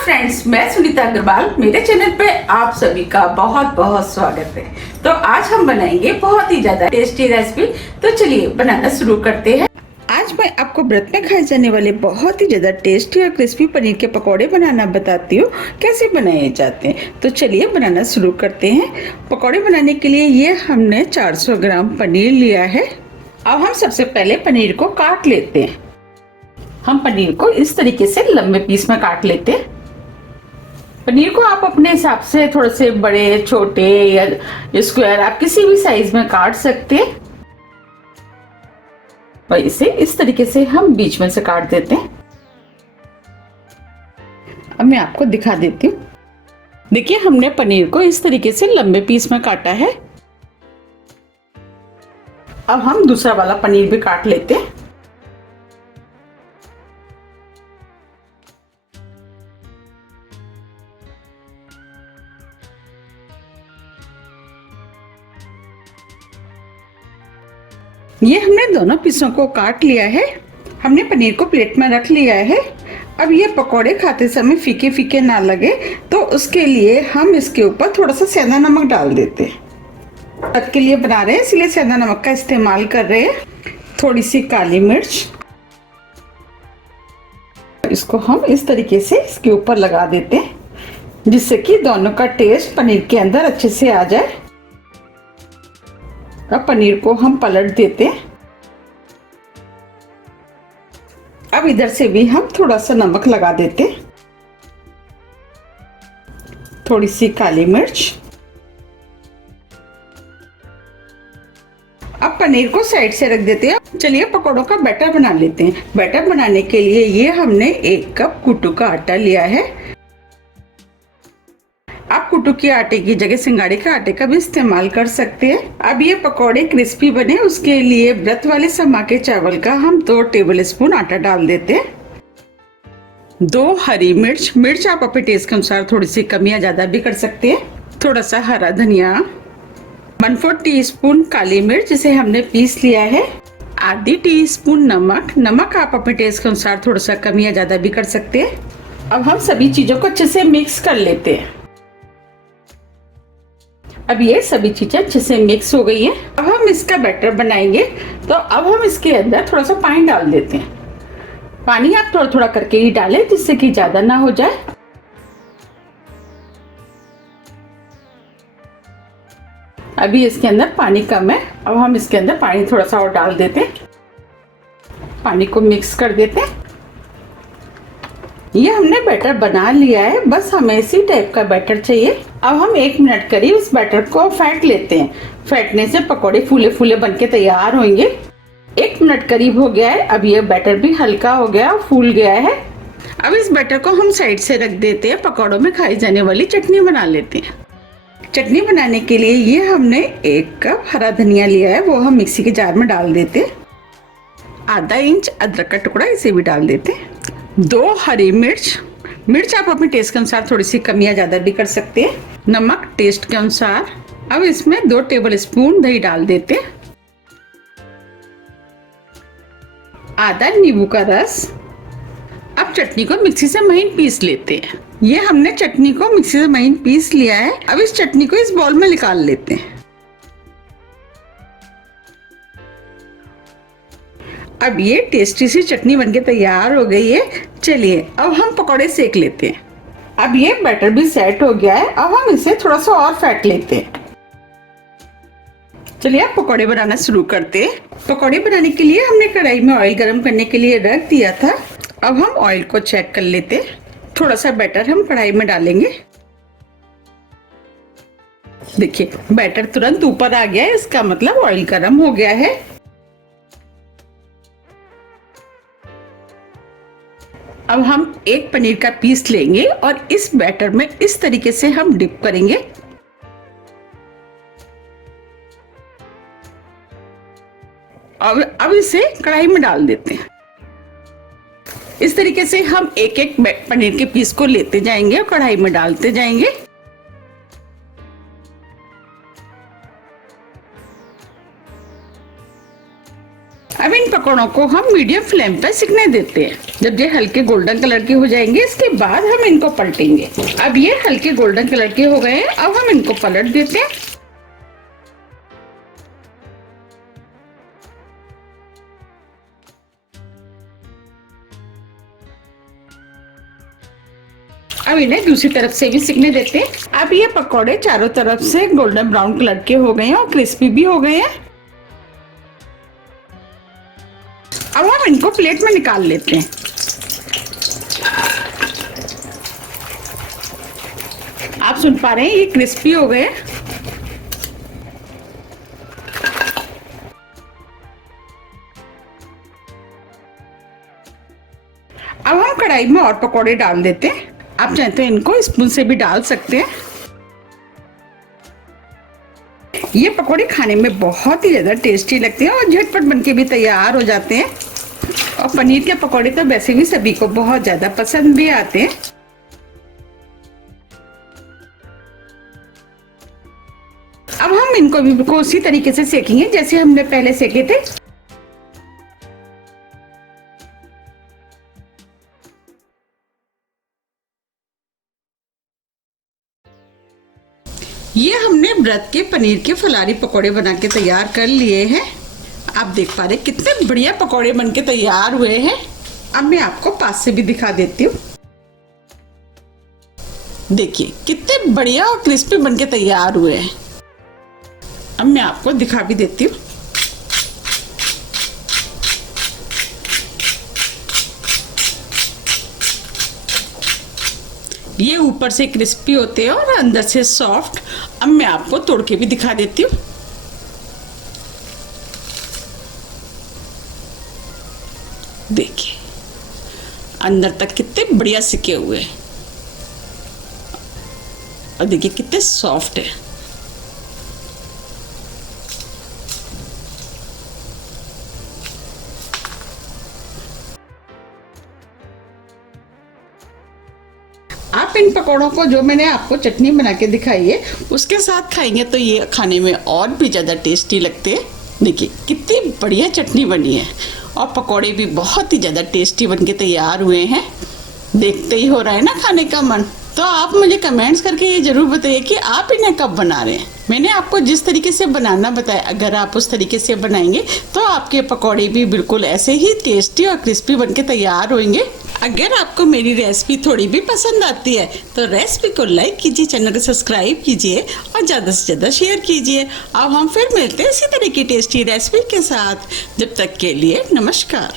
Friends, मैं सुनीता अग्रवाल। मेरे channel पे आप सभी का बहुत बहुत स्वागत है। तो आज हम बनाएंगे बहुत ही ज्यादा टेस्टी रेसिपी। तो चलिए बनाना शुरू करते हैं। आज मैं आपको व्रत में खाए जाने वाले बहुत ही ज्यादा टेस्टी और क्रिस्पी पनीर के पकौड़े बनाना बताती हूँ, कैसे बनाए जाते हैं। तो चलिए बनाना शुरू करते हैं। पकौड़े बनाने के लिए ये हमने 400 ग्राम पनीर लिया है। अब हम सबसे पहले पनीर को काट लेते हैं। हम पनीर को इस तरीके से लंबे पीस में काट लेते हैं। पनीर को आप अपने हिसाब से थोड़े से बड़े, छोटे या स्क्वायर आप किसी भी साइज में काट सकते हैं। और इसे इस तरीके से हम बीच में से काट देते हैं। अब मैं आपको दिखा देती हूँ। देखिए, हमने पनीर को इस तरीके से लंबे पीस में काटा है। अब हम दूसरा वाला पनीर भी काट लेते हैं। ये हमने दोनों पीसों को काट लिया है। हमने पनीर को प्लेट में रख लिया है। अब ये पकोड़े खाते समय फीके फीके ना लगे, तो उसके लिए हम इसके ऊपर थोड़ा सा सेंधा नमक डाल देते हैं। व्रत के लिए बना रहे हैं, इसलिए सेंधा नमक का इस्तेमाल कर रहे हैं। थोड़ी सी काली मिर्च, इसको हम इस तरीके से इसके ऊपर लगा देते हैं, जिससे कि दोनों का टेस्ट पनीर के अंदर अच्छे से आ जाए। अब पनीर को हम पलट देते हैं। अब इधर से भी हम थोड़ा सा नमक लगा देते हैं, थोड़ी सी काली मिर्च। अब पनीर को साइड से रख देते हैं। चलिए पकौड़ों का बैटर बना लेते हैं। बैटर बनाने के लिए ये हमने 1 कप कुट्टू का आटा लिया है। आप कुट्टू के आटे की जगह सिंगाड़े के आटे का भी इस्तेमाल कर सकते हैं। अब ये पकौड़े क्रिस्पी बने, उसके लिए व्रत वाले समा के चावल का हम 2 टेबल स्पून आटा डाल देते हैं। 2 हरी मिर्च आप अपने टेस्ट के अनुसार थोड़ी सी कम या ज्यादा भी कर सकते हैं। थोड़ा सा हरा धनिया, 1/4 टीस्पून काली मिर्च जिसे हमने पीस लिया है। आधी टीस्पून नमक आप अपने टेस्ट के अनुसार थोड़ा सा कम या ज्यादा भी कर सकते हैं। अब हम सभी चीजों को अच्छे से मिक्स कर लेते हैं। अब ये सभी चीजें अच्छे से मिक्स हो गई हैं। अब हम इसका बैटर बनाएंगे। तो अब हम इसके अंदर थोड़ा सा पानी डाल देते हैं। पानी आप थोड़ा थोड़ा करके ही डालें, जिससे कि ज्यादा ना हो जाए। अभी इसके अंदर पानी कम है। अब हम इसके अंदर पानी थोड़ा सा और डाल देते हैं। पानी को मिक्स कर देते हैं। ये हमने बैटर बना लिया है, बस हमें इसी टाइप का बैटर चाहिए। अब हम 1 मिनट करीब इस बैटर को फेंट लेते हैं। फेंटने से पकोड़े फूले फूले बनके तैयार होंगे। 1 मिनट करीब हो गया है। अब ये बैटर भी हल्का हो गया, फूल गया है। अब इस बैटर को हम साइड से रख देते हैं। पकौड़ों में खाई जाने वाली चटनी बना लेते हैं। चटनी बनाने के लिए ये हमने 1 कप हरा धनिया लिया है, वो हम मिक्सी के जार में डाल देते हैं। आधा इंच अदरक का टुकड़ा, इसे भी डाल देते हैं। 2 हरी मिर्च आप अपने टेस्ट के अनुसार थोड़ी सी कम या ज्यादा भी कर सकते हैं। नमक टेस्ट के अनुसार। अब इसमें 2 टेबल स्पून दही डाल देते हैं। आधा नींबू का रस। अब चटनी को मिक्सी से महीन पीस लेते हैं। ये हमने चटनी को मिक्सी से महीन पीस लिया है। अब इस चटनी को इस बाउल में निकाल लेते हैं। अब ये टेस्टी सी चटनी बनके तैयार हो गई है। चलिए अब हम पकौड़े सेक लेते हैं। अब ये बैटर भी सेट हो गया है। अब हम इसे थोड़ा सा और फेंट लेते हैं। चलिए अब पकौड़े बनाना शुरू करते हैं। पकौड़े बनाने के लिए हमने कढ़ाई में ऑयल गरम करने के लिए रख दिया था। अब हम ऑयल को चेक कर लेते हैं। थोड़ा सा बैटर हम कढ़ाई में डालेंगे। देखिए, बैटर तुरंत ऊपर आ गया है, इसका मतलब ऑयल गरम हो गया है। अब हम 1 पनीर का पीस लेंगे और इस बैटर में इस तरीके से हम डिप करेंगे। अब इसे कढ़ाई में डाल देते हैं। इस तरीके से हम एक पनीर के पीस को लेते जाएंगे और कढ़ाई में डालते जाएंगे। अब अब इन पकौड़ों को हम मीडियम फ्लेम पर सिकने देते हैं। जब ये हल्के गोल्डन कलर के हो जाएंगे, इसके बाद हम इनको पलटेंगे। अब ये हल्के गोल्डन कलर के हो गए हैं, अब हम इनको पलट देते हैं। अब इन्हें दूसरी तरफ से भी सिकने देते हैं। अब ये पकौड़े चारों तरफ से गोल्डन ब्राउन कलर के हो गए हैं और क्रिस्पी भी हो गए हैं। अब हम इनको प्लेट में निकाल लेते हैं। आप सुन पा रहे हैं, ये क्रिस्पी हो गए। अब हम कढ़ाई में और पकौड़े डाल देते हैं। आप चाहे तो इनको स्पून से भी डाल सकते हैं। ये पकौड़े खाने में बहुत ही ज्यादा टेस्टी लगते हैं और झटपट बनके भी तैयार हो जाते हैं। और पनीर के पकौड़े तो वैसे भी सभी को बहुत ज्यादा पसंद भी आते हैं। अब हम इनको भी उसी तरीके से सेकेंगे जैसे हमने पहले सेके थे। ये हमने व्रत के पनीर के फलारी पकौड़े बना के तैयार कर लिए हैं। आप देख पा रहे कितने बढ़िया पकौड़े बन के तैयार हुए हैं। अब मैं आपको पास से भी दिखा देती हूँ। देखिए कितने बढ़िया और क्रिस्पी बन के तैयार हुए हैं। अब मैं आपको दिखा भी देती हूँ। ये ऊपर से क्रिस्पी होते हैं और अंदर से सॉफ्ट। अब मैं आपको तोड़ के भी दिखा देती हूँ। देखिए अंदर तक कितने बढ़िया सिके हुए हैं और देखिए कितने सॉफ्ट है। आप इन पकौड़ों को जो मैंने आपको चटनी बना के दिखाई है उसके साथ खाएंगे तो ये खाने में और भी ज़्यादा टेस्टी लगते हैं। देखिए कितनी बढ़िया चटनी बनी है और पकौड़े भी बहुत ही ज़्यादा टेस्टी बन के तैयार हुए हैं। देखते ही हो रहा है ना खाने का मन। तो आप मुझे कमेंट्स करके ये ज़रूर बताइए कि आप इन्हें कब बना रहे हैं। मैंने आपको जिस तरीके से बनाना बताया, अगर आप उस तरीके से बनाएंगे तो आपके पकौड़े भी बिल्कुल ऐसे ही टेस्टी और क्रिस्पी बन के तैयार होंगे। अगर आपको मेरी रेसिपी थोड़ी भी पसंद आती है तो रेसिपी को लाइक कीजिए, चैनल को सब्सक्राइब कीजिए और ज़्यादा से ज़्यादा शेयर कीजिए। अब हम फिर मिलते हैं इसी तरह की टेस्टी रेसिपी के साथ। जब तक के लिए नमस्कार।